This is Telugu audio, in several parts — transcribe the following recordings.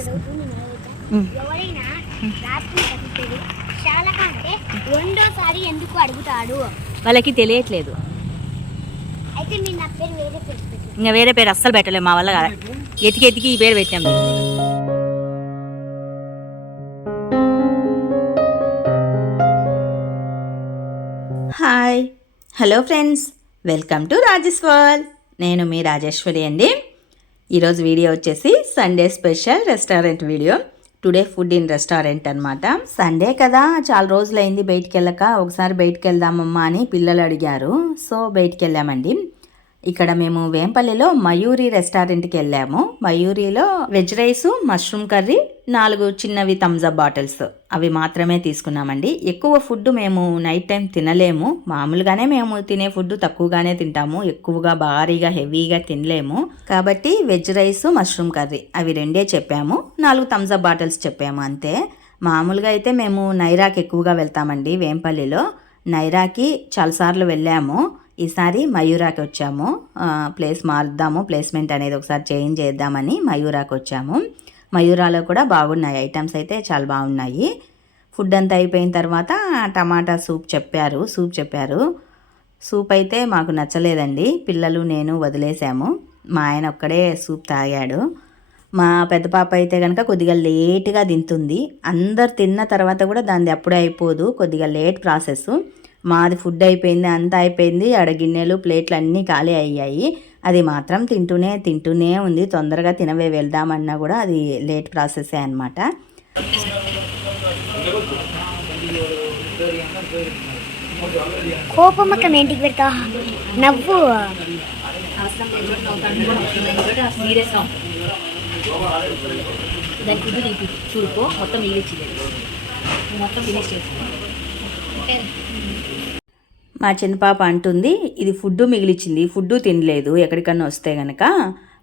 తీసుకో. ఎవరైనా రాత్రి చాలా కంటే రెండోసారి ఎందుకు అడుగుతాడు? వాళ్ళకి తెలియట్లేదు. అయితే మీరు నా పేరు వేరే పేరు పెట్టండి. ఇంకా వేరే పేరు అస్సలు పెట్టలేము, మా వల్ల కాదు. ఎతికి ఎతికి ఈ పేరు పెట్టాం. Hi, hello friends, welcome to Rajesh world. నేను మీ రాజేశ్వరి అండి. ఈరోజు వీడియో వచ్చేసి Sunday special restaurant video. Today food in restaurant అనమాట. సండే కదా, చాలా రోజులైంది బయటికి వెళ్ళక. ఒకసారి బయటికి వెళ్దామమ్మా అని పిల్లలు అడిగారు, సో బయటికి వెళ్ళామండి. ఇక్కడ మేము వేంపల్లిలో మయూరి రెస్టారెంట్కి వెళ్ళాము. మయూరిలో వెజ్ రైస్, మష్రూమ్ కర్రీ, 4 చిన్నవి థమ్స్అప్ బాటిల్స్, అవి మాత్రమే తీసుకున్నామండి. ఎక్కువ ఫుడ్ మేము నైట్ టైం తినలేము. మామూలుగానే మేము తినే ఫుడ్ తక్కువగానే తింటాము, ఎక్కువగా భారీగా హెవీగా తినలేము. కాబట్టి వెజ్ రైస్, మష్రూమ్ కర్రీ అవి 2 చెప్పాము. 4 థమ్స్అప్ బాటిల్స్ చెప్పాము అంతే. మామూలుగా అయితే మేము నైరాకి ఎక్కువగా వెళ్తామండి. వేంపల్లిలో నైరాకి చాలాసార్లు వెళ్ళాము. ఈసారి మయూరాకి వచ్చాము. ప్లేస్ మారుద్దాము, ప్లేస్మెంట్ అనేది ఒకసారి చేంజ్ చేద్దామని మయూరాకి వచ్చాము. మయూరాలో కూడా బాగున్నాయి, ఐటమ్స్ అయితే చాలా బాగున్నాయి. ఫుడ్ అంతా అయిపోయిన తర్వాత టమాటా సూప్ చెప్పారు. సూప్ అయితే మాకు నచ్చలేదండి. పిల్లలు నేను వదిలేసాము. మా ఆయన ఒక్కడే సూప్ తాగాడు. మా పెద్ద పాప అయితే కనుక కొద్దిగా లేట్గా తింటుంది. అందరు తిన్న తర్వాత కూడా దాన్ని అప్పుడే అయిపోదు, కొద్దిగా లేట్ ప్రాసెస్. మాది ఫుడ్ అయిపోయింది, అంతా అయిపోయింది. గిన్నెలు ప్లేట్లు అన్నీ ఖాళీ అయ్యాయి. అది మాత్రం తింటూనే ఉంది. తొందరగా తినవే వెళ్దామన్నా కూడా అది లేట్ ప్రాసెసే అనమాట. కోపమ్మక ఇంటికి పెడతా నవ్వు చూడుకో, మొత్తం మిగిలిచ్చింది, మొత్తం ఫినిష్ చేసి. మా చిన్న పాప అంటుంది, ఇది ఫుడ్ మిగిలిచ్చింది, ఫుడ్ తినలేదు, ఎక్కడికన్నా వస్తే గనక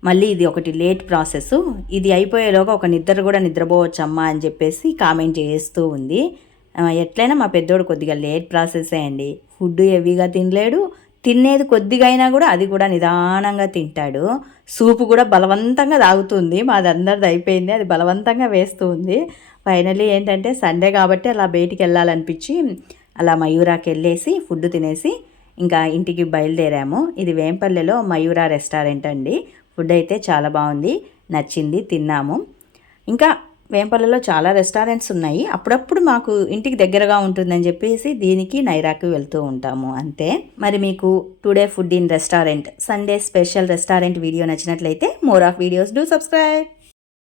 మళ్ళీ ఇది ఒకటి లేట్ ప్రాసెస్, ఇది అయిపోయేలోగా ఒక నిద్ర కూడా నిద్రపోవచ్చమ్మా అని చెప్పేసి కామెంట్ చేస్తూ ఉంది. ఎట్లయినా మా పెద్దోడు కొద్దిగా లేట్ ప్రాసెసే అండి. ఫుడ్ హెవీగా తినలేడు, తినేది కొద్దిగా అయినా కూడా అది కూడా నిదానంగా తింటాడు. సూపు కూడా బలవంతంగా తాగుతుంది. మాది అందరిది అయిపోయింది, అది బలవంతంగా వేస్తూ ఉంది. ఫైనలీ ఏంటంటే సండే కాబట్టి అలా బయటికి వెళ్ళాలనిపించి అలా మయూరాకి వెళ్ళేసి ఫుడ్ తినేసి ఇంకా ఇంటికి బయలుదేరాము. ఇది వేంపల్లెలో మయూరా రెస్టారెంట్ అండి. ఫుడ్ అయితే చాలా బాగుంది, నచ్చింది, తిన్నాము. ఇంకా వేంపల్లెలో చాలా రెస్టారెంట్స్ ఉన్నాయి. అప్పుడప్పుడు మాకు ఇంటికి దగ్గరగా ఉంటుందని చెప్పేసి దీనికి నైరాకి వెళ్తూ ఉంటాము అంతే. మరి మీకు today food in restaurant Sunday special restaurant video నచ్చినట్లయితే more of videos do subscribe.